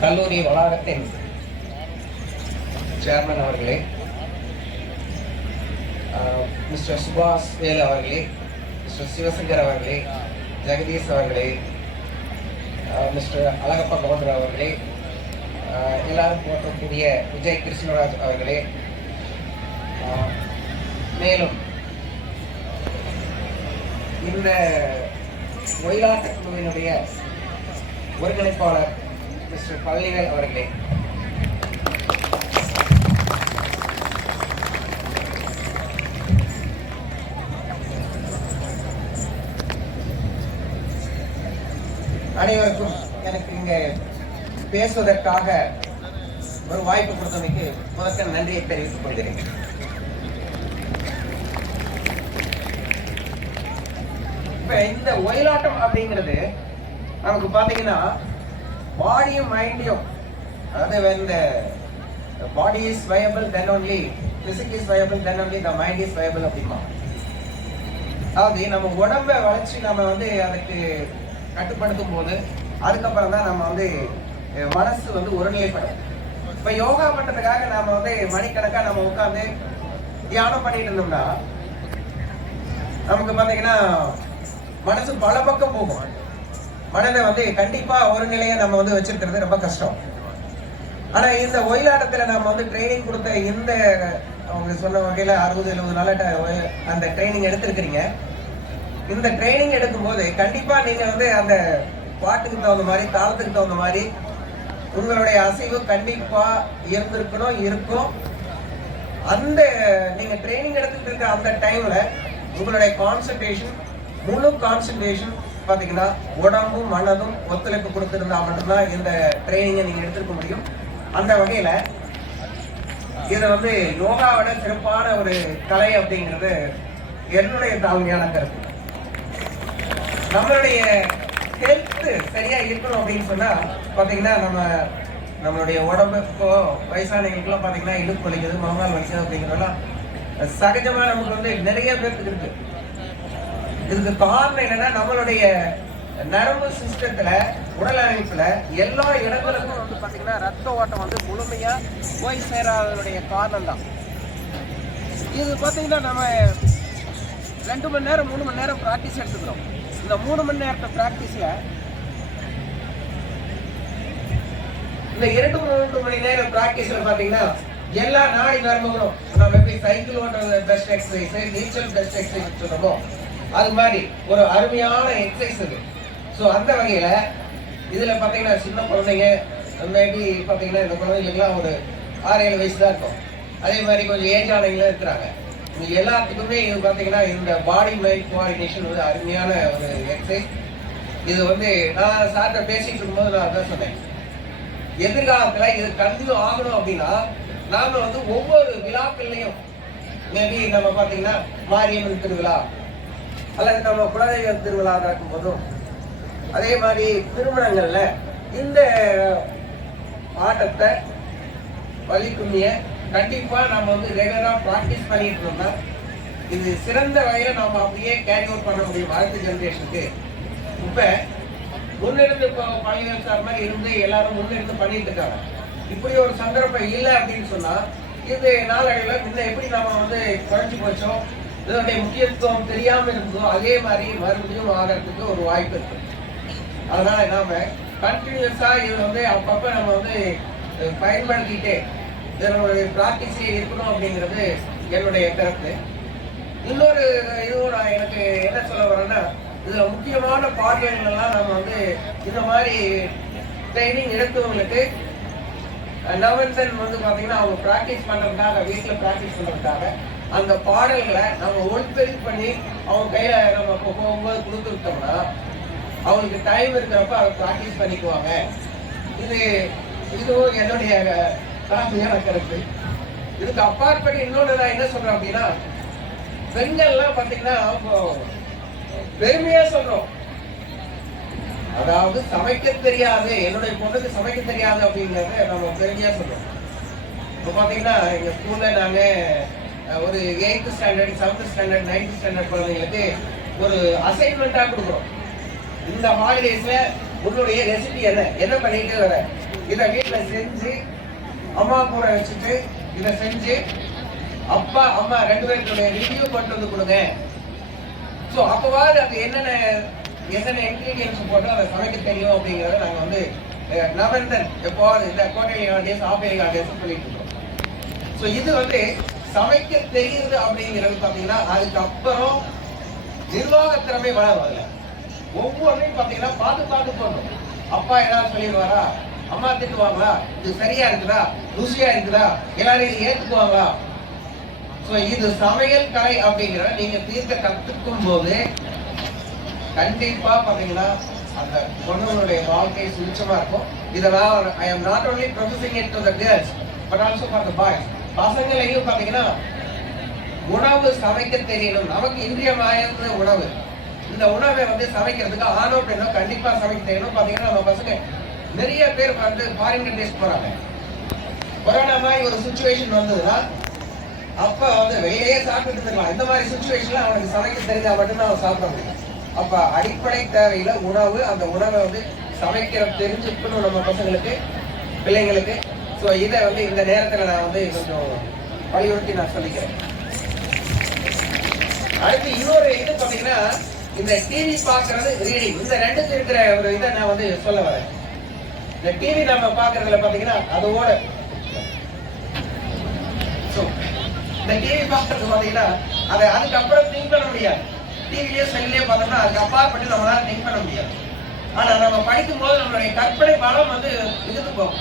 கல்லூரி வளாகத்தின் சேர்மன் அவர்களே மிஸ்டர் சுபாஷ் வேல் அவர்களே மிஸ்டர் சிவசங்கர் அவர்களே ஜெகதீஷ் அவர்களே மிஸ்டர் அழகப்ப கவுண்டர் அவர்களே எல்லாரும் போற்றக்கூடிய விஜய் கிருஷ்ணராஜ் அவர்களே மேலும் இந்த ஒயிலாட்ட குழுவினுடைய ஒருங்கிணைப்பாளர் மிஸ்டர் பள்ளிகள் அவர்களே. அனைவருக்கும் எனக்கு இங்க பேசுவதற்காக ஒரு வாய்ப்பு கொடுத்தமைக்கு முதற்க நன்றியை தெரிவித்துக் கொள்கிறேன். இப்ப இந்த ஒயிலாட்டம் அப்படிங்கிறது நமக்கு பாத்தீங்கன்னா பாடியும் மைண்டையும் அதாவது இந்த body is viable then only physique is viable then only the mind is viable அப்படிமா? அதாவது நம்ம உடம்பை வளர்ச்சி நம்ம வந்து அதுக்கு கட்டுப்படுத்தும் போது அதுக்கப்புறம் தான் நம்ம வந்து மனசு வந்து ஒருநிலைப்படும். இப்போ யோகா பண்ணுறதுக்காக நாம் வந்து மணிக்கணக்காக நம்ம உட்காந்து தியானம் பண்ணிட்டு இருந்தோம்னா நமக்கு பார்த்தீங்கன்னா மனசு பல பக்கம் போகும். மனதை வந்து கண்டிப்பா ஒரு நிலையை நம்ம வந்து வச்சிருக்கிறது ரொம்ப கஷ்டம். ஆனா இந்த ஒயிலாட்டத்துல நம்ம வந்து ட்ரைனிங் கொடுத்த இந்த அவங்க சொன்ன வகையில அறுபது எழுபது நாள அந்த ட்ரைனிங் எடுத்திருக்கிறீங்க. இந்த ட்ரைனிங் எடுக்கும்போது கண்டிப்பா நீங்க வந்து அந்த பாட்டுக்கு தகுந்த மாதிரி தாளத்துக்கு தகுந்த மாதிரி உங்களுடைய அசைவு கண்டிப்பா இருந்திருக்கணும் இருக்கும். அந்த நீங்க ட்ரைனிங் எடுத்துட்டு இருக்க அந்த டைம்ல உங்களுடைய கான்சன்ட்ரேஷன் முழு கான்சன்ட்ரேஷன் பார்த்தீங்கன்னா உடம்பும் மனதும் ஒத்துழைப்பு கொடுத்துருந்தா மட்டும்தான் இந்த ட்ரைனிங்கை நீங்க எடுத்துருக்க முடியும். அந்த வகையில இது வந்து யோகாவோட சிறப்பான ஒரு கலை அப்படிங்கிறது என்னுடைய தாழ்மையான கருத்து. நம்மளுடைய ஹெல்த் சரியா இருக்கணும் அப்படின்னு சொன்னா பாத்தீங்கன்னா நம்ம நம்மளுடைய உடம்புக்கோ வயசானவங்களுக்குலாம் பாத்தீங்கன்னா இடுப்பு வலிக்குது முழங்கால் வலிக்குது அப்படிங்கிறதெல்லாம் சகஜமா நமக்கு வந்து நிறைய பேருக்கு இருக்கு. இதுக்கு காரணம் என்னன்னா நம்மளுடைய நரம்பு சிஸ்டத்துல உடல் அமைப்புல எல்லா இடங்களுக்கும் வந்து பாத்தீங்கன்னா ரத்த ஓட்டம் வந்து முழுமையா போய் சேராதனுடைய காரணம் தான் இது பாத்தீங்கன்னா நம்ம ரெண்டு மணி நேரம் மூணு மணி நேரம் ப்ராக்டிஸ் எடுத்துக்கிறோம். இந்த மூணு மணி நேரத்தை ப்ராக்டிஸ்ல இந்த இரண்டு மூன்று மணி நேரம் ப்ராக்டிஸ்ல பாத்தீங்கன்னா எல்லா நாடி நரம்புகளும் நம்ம எப்படி சைக்கிள் ஓட்டுறது பெஸ்ட் எக்ஸசைஸ் நீச்சல் பெஸ்ட் எக்ஸசைஸ் சொல்றோமோ அது மாதிரி ஒரு அருமையான எக்ஸசைஸ் இது ஸோ அந்த வகையில் இதில் பார்த்தீங்கன்னா சின்ன குழந்தைங்க மேபி பார்த்தீங்கன்னா இந்த குழந்தைங்களுக்குலாம் ஒரு ஆறு ஏழு வயசு தான் இருக்கும். அதே மாதிரி கொஞ்சம் ஏஜ் ஆனவங்களும் இருக்கிறாங்க. இது எல்லாத்துக்குமே இது பார்த்தீங்கன்னா இந்த பாடி மைண்ட் கோஆர்டினேஷன் வந்து அருமையான ஒரு எக்ஸசைஸ் இது வந்து நான் சார்கிட்ட பேசிட்டு இருக்கும்போது நான் அதான் சொன்னேன். எதிர்காலத்தில் இது கண்டினியூ ஆகணும் அப்படின்னா நாம் வந்து ஒவ்வொரு விழாக்கள்லையும் மேபி நம்ம பார்த்தீங்கன்னா மாரியம்மன் திருவிழா அல்லது நம்ம குலதெய்வ திருவிழா நடக்கும் போதும் அதே மாதிரி திருமணங்களில் இந்த ஆட்டத்தை வலிக்கும்மிய கண்டிப்பாக நம்ம வந்து ரெகுலராக ப்ராக்டிஸ் பண்ணிட்டு இருந்தோம்னா இது சிறந்த வகையில் நம்ம அப்படியே கேரி அவுட் பண்ண முடியும் அடுத்த ஜென்ரேஷனுக்கு இப்போ முன்னெடுத்து இப்போ பழனிவேல் சார் மாதிரி இருந்து எல்லாரும் முன்னெடுத்து பண்ணிட்டு இருக்காங்க. இப்படி ஒரு சந்தர்ப்பம் இல்லை அப்படின்னு சொன்னால் இந்த நாளடைவில் முன்ன எப்படி நம்ம வந்து குறைஞ்சி போச்சோம் இதனுடைய முக்கியத்துவம் தெரியாம இருந்ததோ அதே மாதிரி மறுபடியும் ஆகிறதுக்கு ஒரு வாய்ப்பு இருக்கு. அதனால நாம கண்டினியூஸா இது வந்து அப்பப்ப நம்ம வந்து பயன்படுத்திட்டே இதனுடைய ப்ராக்டிஸே இருக்கணும் அப்படிங்கிறது என்னுடைய கருத்து. இன்னொரு இதுவும் நான் எனக்கு என்ன சொல்ல வரேன்னா இதுல முக்கியமான பார்வைகள்லாம் நம்ம வந்து இந்த மாதிரி ட்ரைனிங் எடுத்தவங்களுக்கு நவன்சன் வந்து பார்த்தீங்கன்னா அவங்க ப்ராக்டிஸ் பண்ணுறதுக்காக வீட்டில் ப்ராக்டிஸ் பண்ணுறதுக்காக அந்த பாடல்களை நம்ம ஒளிப்பெருக் பண்ணி அவங்க கையில நம்ம இப்போ போகும்போது கொடுத்து விட்டோம்னா அவங்களுக்கு டைம் இருக்கிறப்ப அவங்க ப்ராக்டிஸ் பண்ணிக்குவாங்க. இது இதுவும் என்னுடைய தாழ்மையான கருத்து. இதுக்கு அப்பாற்பட்டு இன்னொன்று நான் என்ன சொல்றேன் அப்படின்னா பெண்கள்லாம் பார்த்தீங்கன்னா இப்போ பெருமையா சொல்றோம். அதாவது சமைக்க தெரியாது. என்னுடைய பொண்ணுக்கு சமைக்க தெரியாது அப்படிங்கறத நம்ம பெருமையா சொல்றோம். இப்போ பார்த்தீங்கன்னா எங்கள் ஸ்கூல்ல நாங்கள் ஒரு eighth standard seventh standard ninth standard குழந்தைங்களுக்கு ஒரு அசைன்மெண்ட்டாக கொடுக்குறோம். இந்த ஹாலிடேஸில் உன்னுடைய ரெசிபி என்ன? என்ன பண்ணிட்டு வர? இதை வீட்டில் செஞ்சு அம்மா கூட வச்சுட்டு இதை செஞ்சு அப்பா அம்மா ரெண்டு பேருக்குடைய ரிவ்யூ கொண்டு வந்து கொடுங்க. ஸோ அப்போவாது அது என்னென்ன என்னென்ன இன்க்ரீடியன்ஸ் போட்டு அதை சமைக்க தெரியும் அப்படிங்கிறத நாங்கள் வந்து நவந்தன் எப்போவாது இந்த கோட்டை டேஸ் ஆஃப் டேஸ் சொல்லிட்டு இருக்கோம். ஸோ இது வந்து சமைக்க தெரியுது அப்படிங்கிறது பார்த்தீங்கன்னா அதுக்கப்புறம் நிர்வாக திறமை வளருவாங்க ஒவ்வொன்றையும் பார்த்தீங்கன்னா பார்த்து பார்த்து போடணும். அப்பா ஏதாவது சொல்லிடுவாரா? அம்மா திட்டுவாங்களா? இது சரியா இருக்குதா? ருசியா இருக்குதா? எல்லாரும் இது ஏத்துக்குவாங்களா? ஸோ இது சமையல் கலை அப்படிங்கிற நீங்க தீர்க்க கத்துக்கும் போது கண்டிப்பா பாத்தீங்கன்னா அந்த பொண்ணுங்களுடைய வாழ்க்கை சுவிச்சமா இருக்கும். இதெல்லாம் I am not only processing it to the girls but also for the boys பசங்களையும் பாத்தீங்கன்னா உணவு சமைக்க தெரியணும். நமக்கு இன்றியமாயிருந்த உணவு. இந்த உணவை வந்து சமைக்கிறதுக்கு ஆணோ பெண்ணோ கண்டிப்பா சமைக்க தெரியணும். பாத்தீங்கன்னா நம்ம பசங்க நிறைய பேர் வந்து ஃபாரின் கண்ட்ரிஸ் போறாங்க. கொரோனா மாதிரி ஒரு சுச்சுவேஷன் வந்ததுன்னா அப்ப வந்து வெளியே சாப்பிட்டு இருக்கலாம். இந்த மாதிரி சுச்சுவேஷன்ல அவனுக்கு சமைக்க தெரிஞ்சா மட்டும்தான் அவன் சாப்பிட முடியும். அப்ப அடிப்படை தேவையில உணவு அந்த உணவை வந்து சமைக்கிற தெரிஞ்சுக்கணும் நம்ம பசங்களுக்கு பிள்ளைங்களுக்கு. ஸோ இதை வந்து இந்த நேரத்துல நான் வந்து கொஞ்சம் வலியுறுத்தி நான் சொல்லிக்கிறேன். அடுத்து இன்னொரு இது பார்த்தீங்கன்னா இந்த டிவி பார்க்கறது ரீடிங் இந்த ரெண்டுக்கு இருக்கிற ஒரு இதை நான் வந்து சொல்ல வரேன். இந்த டிவி நம்ம பார்க்கறதுல பாத்தீங்கன்னா அதோட So, இந்த டிவி பார்க்கறது பாத்தீங்கன்னா அதை அதுக்கப்புறம் திங்க் பண்ண முடியாது. டிவிலேயே செல்லே பார்த்தோம்னா அதுக்கு அப்பாற்பட்டு நம்மளால திங்க் பண்ண முடியாது. ஆனா நம்ம படிக்கும் போது நம்மளுடைய கற்பனை பலம் வந்து இதுக்கு போகும்.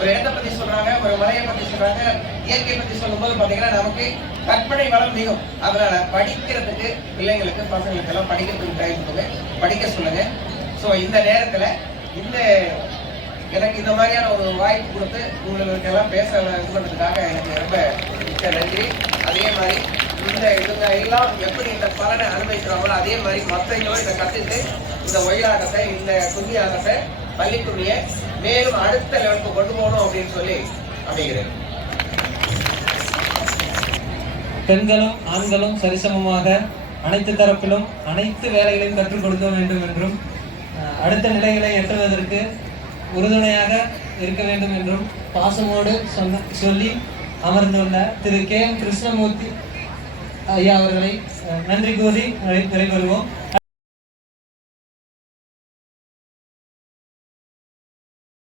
ஒரு இடத்தை பத்தி சொல்றாங்க ஒரு மலையை பத்தி சொல்றாங்க இயற்கை பத்தி சொல்லும்போது பாத்தீங்கன்னா நமக்கு கற்பனை வளம் மிகும். அதனால படிக்கிறதுக்கு பிள்ளைங்களுக்கு பசங்களுக்கு எல்லாம் படிக்கிறதுக்கு டைம் கொடுங்க. படிக்க சொல்லுங்க. ஸோ இந்த நேரத்துல இந்த எனக்கு இந்த மாதிரியான ஒரு வாய்ப்பு கொடுத்து உங்களுக்கு எல்லாம் பேச இது பண்ணுறதுக்காக எனக்கு ரொம்ப மிக்க நன்றி. அதே மாதிரி இந்த இதுங்க எல்லாம் எப்படி இந்த பலனை அனுபவிக்கிறாங்களோ அதே மாதிரி மற்றவங்களும் இதை கற்றுட்டு இந்த ஒயிலாட்டத்தை இந்த கும்மி ஆட்டத்தை பள்ளிக்கும்மியை மேலும் அடுத்த லெவலுக்கு கொண்டு போகணும் அப்படின்னு சொல்லி அமைகிறேன். பெண்களும் ஆண்களும் சரிசமமாக அனைத்து தரப்பிலும் அனைத்து வேலைகளையும் கற்றுக் கொடுக்க வேண்டும் என்றும் அடுத்த நிலைகளை எட்டுவதற்கு உறுதுணையாக இருக்க வேண்டும் என்றும் பாசமோடு சொன்ன சொல்லி அமர்ந்துள்ள திரு கே எம் கிருஷ்ணமூர்த்தி ஐயா அவர்களை நன்றி கூறி நிறைவு விடைபெறுவோம்